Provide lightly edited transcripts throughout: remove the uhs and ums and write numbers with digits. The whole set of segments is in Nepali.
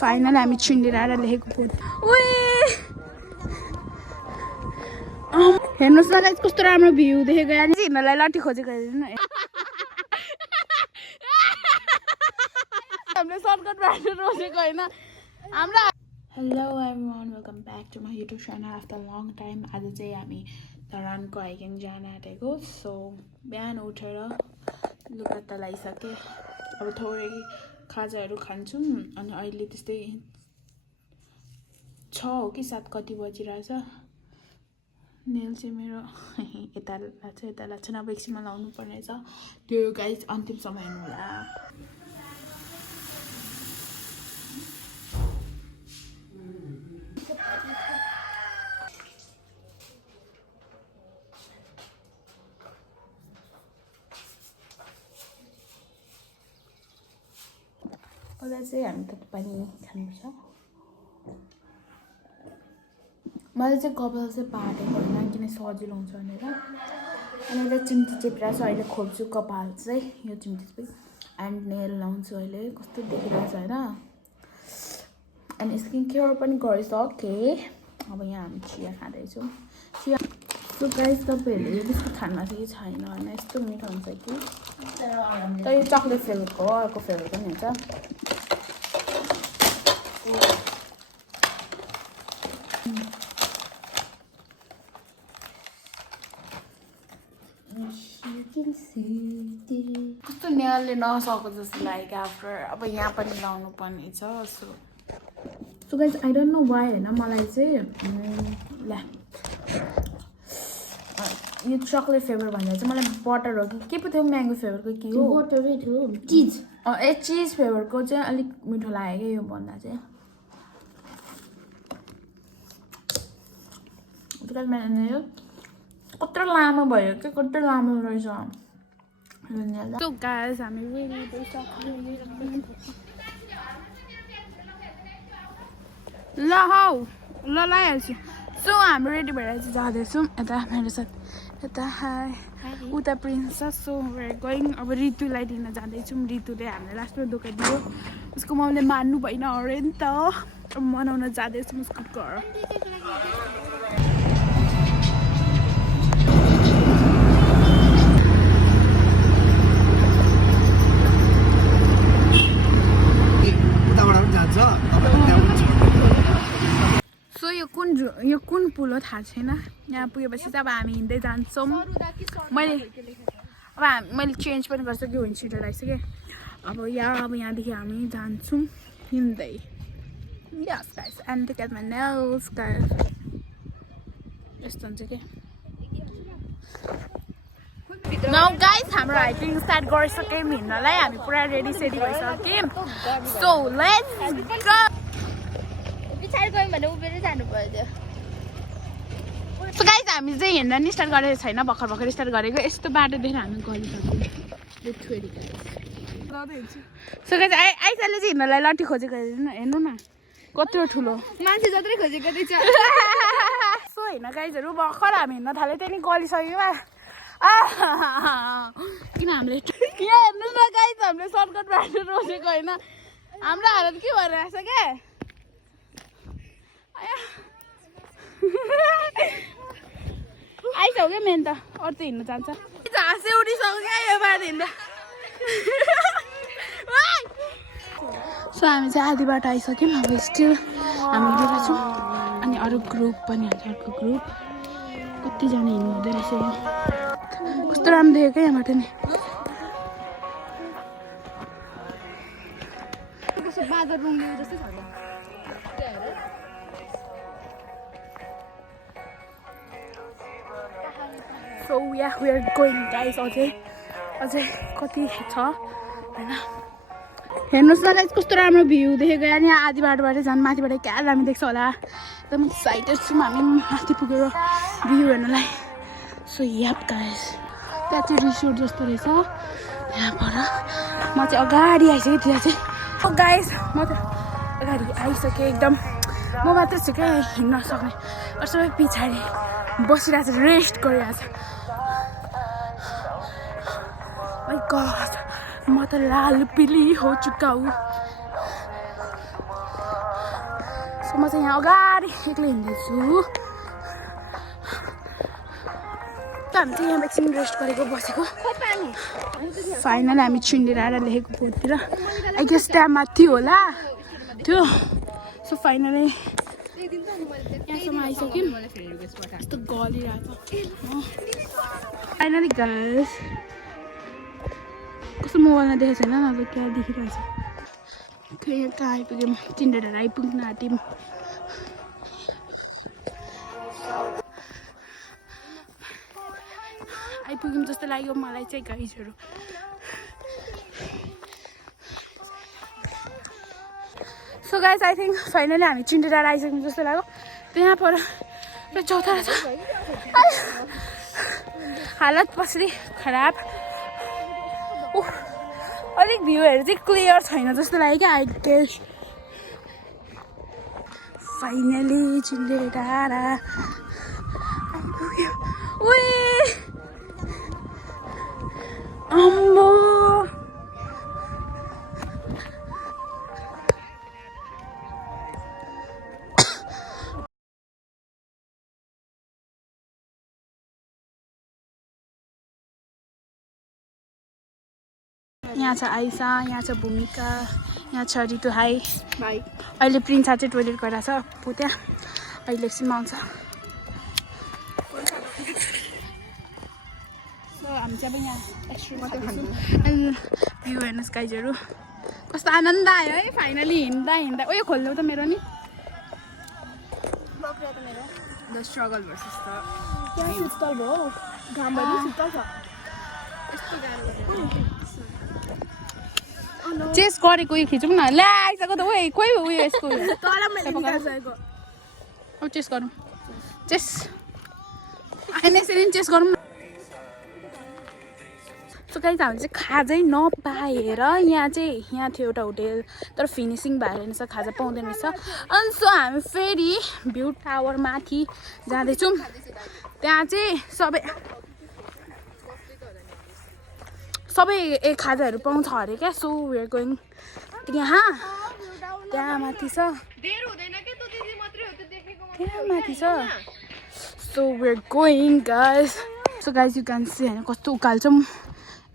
फाइनल हामी छिन्डेडाडा लेखेको पोत हेर्नुहोस् न गाइस कस्तो राम्रो भ्यू देखेको यहाँ हिँड्नलाई लट्ठी खोजेको हेर्नु हामीले सर्टकट बाटो रोजेको होइन हाम्रो hello everyone welcome back to my YouTube channel after long time आज चाहिँ हामी धरानको हाइकिङ जान आँटेको सो बिहान उठेर लुगा त लगाइसकेँ अब थोरै खाजाहरू खान्छौँ अनि अहिले त्यस्तै 6 हो कि 7 कति बजिरहेछ नेल चाहिँ मेरो यता लाग्छ अब एकछिनमा लाउनु पर्ने छ त्यो गाइस अन्तिमसम्म हेर्नु होला पहिला चाहिँ हामी त पानी खानुपर्छ मैले चाहिँ कपाल चाहिँ पाटेको होइन किन सजिलो हुन्छ भनेर अनि यता चिम्टी चेपिरहेको छु अहिले खोल्छु कपाल चाहिँ यो चिम्टी चाहिँ एन्ड नेल लाउँछु अहिले कस्तो देखिरहेको छ होइन अनि स्किन केयर पनि गरिसकेँ अब यहाँ हामी चिया खाँदैछौँ चिया सो गाइस तपाईँहरूले यो बिस्कुट खानमा चाहिँ छैन होइन यस्तो मिठो हुन्छ कि तर यो चक्लेट फ्लेभरको हो अर्को फ्लेभर पनि हुन्छ कस्तो नेलले नसकेको जस्तो लाग्यो आफ्टर अब यहाँ पनि लाउनु पर्ने छ so guys I don't know why होइन मलाई चाहिँ ला यो चक्लेट फ्लेभर भन्दा चाहिँ मलाई बटर हो कि के पो थियो म्याङ्गो फ्लेभरको के हो बटरै थियो चिज चिज फ्लेभरको चाहिँ अलिक मिठो लाग्यो क्या यो भन्दा चाहिँ कत्रो लामो भयो कि कत्रो लामो रहेछ हामी ल हौ ल लगाइहाल्छु सो हामी रेडी भएर चाहिँ जाँदैछौँ यता मेरो साथ यता उता प्रिन्सेस सो गइङ अब ऋतुलाई लिन जाँदैछौँ ऋतुले हामीलाई लास्टमा धोका दियो उसको मम्मीले मान्नु भएन अरे नि त अब मनाउन जाँदैछौँ उसको घर सो यो कुन पुल हो थाहा छैन यहाँ पुगेपछि चाहिँ अब हामी हिँड्दै जान्छौँ मैले चेन्ज पनि गरिसकेँ विन्ड सिटर लगाइसकेँ अब यहाँदेखि हामी जान्छौँ हिँड्दै yes guys and look at my nails guys यस्तो हुन्छ के नाउ गाइस हाम्रो हाइकिङ स्टार्ट गरिसक्यौँ हिँड्नलाई हामी पुरा रेडी सेडी भइसक्यौँ सो लेट्स गो पछाडि गयौँ भने उभिएर जानु पर्यो सो गाइस हामी चाहिँ हिँड्न नि स्टार्ट गरेको छैन भर्खर स्टार्ट गरेको यस्तो बाटो देखेर हामी गरिसक्यौँ सो गाइस आइसाले चाहिँ हिँड्नलाई लट्ठी खोजेको हेर्नु न कत्रो ठुलो मान्छे जत्रै खोजेको रहेछ सो होइन गाइसहरू भर्खर हामी हिँड्न थाल्यो त्यही नि गलिसक्यौँ किन हामीले यहाँ हेर्नुहोस् न गाइस हामीले सर्टकट बाटो रोजेको होइन हाम्रो हालत के भइरहेछ क्या आइसक्यो क्या मेन त अरू त हिँड्नु जान्छ हाँसै उठिसक्यो क्या यो बाटो हिँड्दा सो हामी चाहिँ आधी बाटो आइसक्यौँ अब स्टिल हामी हिँडेर छौँ अनि अरू ग्रुप पनि हुन्छ अर्को ग्रुप कतिजना हिँड्नु हुँदो रहेछ कस्तो राम्रो देखेको क्या यहाँबाट नि बादर रुङ्गी जस्तै छ so we are going guys अझै कति छ होइन हेर्नुहोस् न गाइस कस्तो राम्रो भ्यू देखेको यहाँ आधी बाटोबाट झन् माथिबाट क्या दामी देख्छ होला एकदम एक्साइटेड छौँ हामी माथि पुगेर भ्यू हेर्नलाई सो याप गाइस त्यहाँ चाहिँ रिसोर्ट जस्तो रहेछ त्यहाँबाट म चाहिँ अगाडि आइसकेँ त्यहाँ चाहिँ गाइस म त अगाडि आइसकेँ एकदम म मात्र छु क्या हिँड्न सक्ने अरू सबै पछाडि बसिरहेको छ रेस्ट गरिरहेको छ माय गॉड म त लाल पिली हो चुका हूँ म चाहिँ यहाँ अगाडि एक्लै हिँड्दैछु हामी चाहिँ यहाँ एकछिन रेस्ट गरेको बसेको फाइनली हामी छिन्डेडाडा लेखेको बोर्डतिर आई गेस त्यहाँ माथि होला त्यो सो फाइनली यहाँसम्म आइसक्यौँ यस्तो गलिरहेको फाइनली गाइस कस्तो मोबाइलमा देखेको छैन न क्या देखिरहेको छ यहाँ कहाँ आइपुग्यौँ छिन्डेडाडा आइपुग्न आँट्यौँ आइपुग्यौँ जस्तो लाग्यो मलाई चाहिँ गाइजहरू so guys I think finally हामी छिन्डेडाडा आइसक्यौँ जस्तो लाग्यो त्यहाँ पर चौतारा छ हालत पछाडि खराब अलिक भ्यूहरू चाहिँ क्लियर छैन जस्तो लाग्यो क्या आई गेस फाइनली छिन्डेडाडा अम्बो यहाँ छ आइसा यहाँ छ भूमिका यहाँ छ रितु हाई अहिले प्रिन्सा चाहिँ टोइलेट गइरहेको छ पुत्या अहिले एकछिनमा आउँछ हामी चाहिँ अब यहाँ भ्यू हेर्नुहोस् गाइजहरू कस्तो आनन्द आयो है फाइनली हिँड्दा हिँड्दा उयो खोल्नु त मेरो नि द स्ट्रगल भर्सेस द शीतल भयो घाम भयो शीतल छ यस्तो गाह्रो चेस गरेको उयो खिचौँ न ल्या आइसक्यो त उयो कोही उयो यसको अब चेस गरौँ चेस यसरी चेस गरौँ न सो गाइस हामी चाहिँ खाजै नपाएर यहाँ थियो एउटा होटेल तर फिनिसिङ भएर रहेछ खाजा पाउँदैन रहेछ अनि सो हामी फेरि भ्यू टावर माथि जाँदैछौँ त्यहाँ चाहिँ सबै खाजाहरू पाउँछ अरे क्या सो वी आर गोइङ त्यहाँ माथि छ त्यहाँ माथि छ so we are going guys so guys you can see होइन कस्तो उकाल्छौँ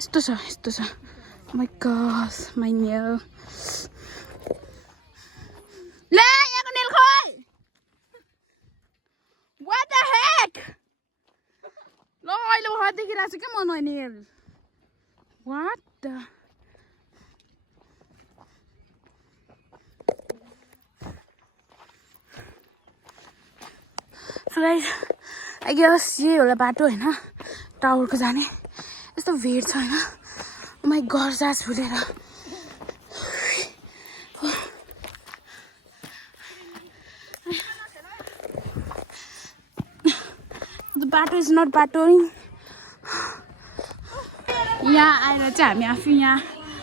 यस्तो छ माई गॉड माई नेल ले यहाँको नेल खोल व्हाट द हेक ल अहिले वहाँ देखिरहेको छु क्या म नेल what the so guys I guess यही होला बाटो होइन टावरको जाने यस्तो भिड छ होइन माई घर जास फुलेर बाटो इज नट बाटो यहाँ आएर चाहिँ हामी आफै यहाँ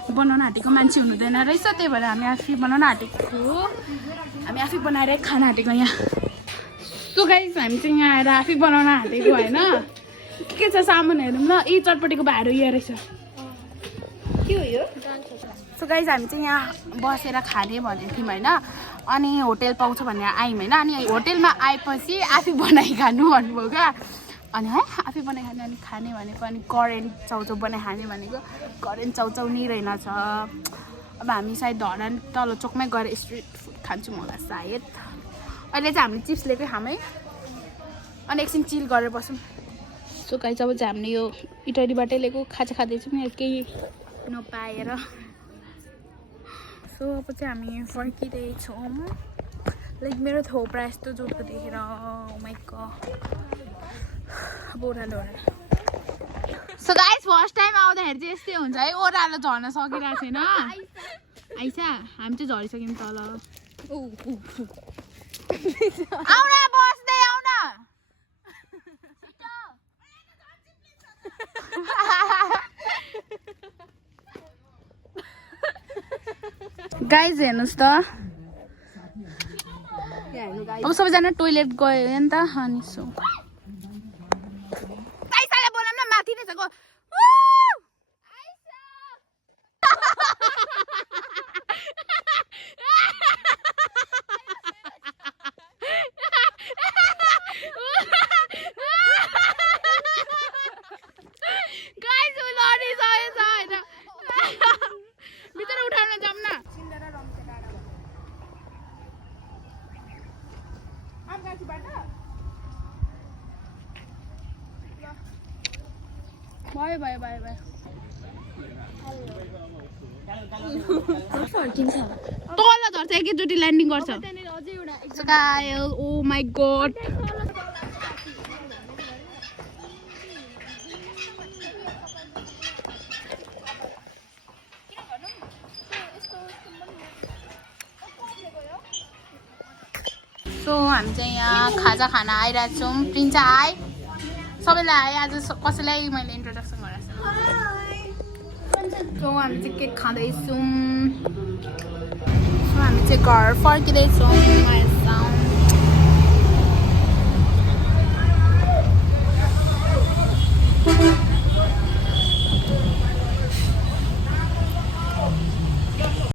बनाउन आँटेको मान्छे हुनुहुँदैन रहेछ त्यही भएर हामी आफै बनाउन आँटेको हामी आफै बनाएर खान आँटेको यहाँ सो गाइस हामी चाहिँ यहाँ आएर आफै बनाउन आँटेको होइन के छ सामान हेरौँ ल यी चटपटीको भाइहरू यो रहेछ के हो यो सो गाइस हामी चाहिँ यहाँ बसेर खाने भनेको थियौँ होइन अनि होटेल पाउँछ भनेर आयौँ होइन अनि होटेलमा आएपछि आफै बनाइ खानु भन्नुभयो क्या अनि है आफै बनाइ खाने अनि खाने भनेको अनि करेन्ट चाउचाउ बनाइ खाने भनेको करेन्ट चाउचाउ नि रहेनछ अब हामी सायद धरान तल चोकमै गएर स्ट्रिट फुड खान्छौँ होला सायद अहिले चाहिँ हामीले चिप्स लिएकै खामै अनि एकछिन चिल गरेर बसौँ सो गाइस अब चाहिँ हामीले यो इटरीबाटै लिएको खाजा खाँदैछौँ यहाँ केही नपाएर सो अब चाहिँ हामी फर्किँदैछौँ लाइक मेरो थोप्रा यस्तो जोडको देखेर माइ गॉड अब ओह्रालो सो गाइस फर्स्ट टाइम आउँदाखेरि चाहिँ यस्तै हुन्छ है ओह्रालो झर्न सकिरहेको छैन आइसा हामी चाहिँ झरिसक्यौँ तल आउन बस्दै आउन गाइज हेर्नुहोस् त अब सबैजना टोइलेट गयो नि त अनि सो पैसाले बोलाउँ न माथि नै छ गो भयो तल झर्छ एकैचोटि ल्यान्डिङ गर्छ ओ माई गॉड सो हामी चाहिँ यहाँ खाजा खाना आइरहेको छौँ प्रिन्स आए सबैलाई आएँ आज कसैलाई मैले इन्ट्रोडक्सन गरेको छु सो हामी चाहिँ केक खाँदैछौँ सो हामी चाहिँ घर फर्किँदैछौँ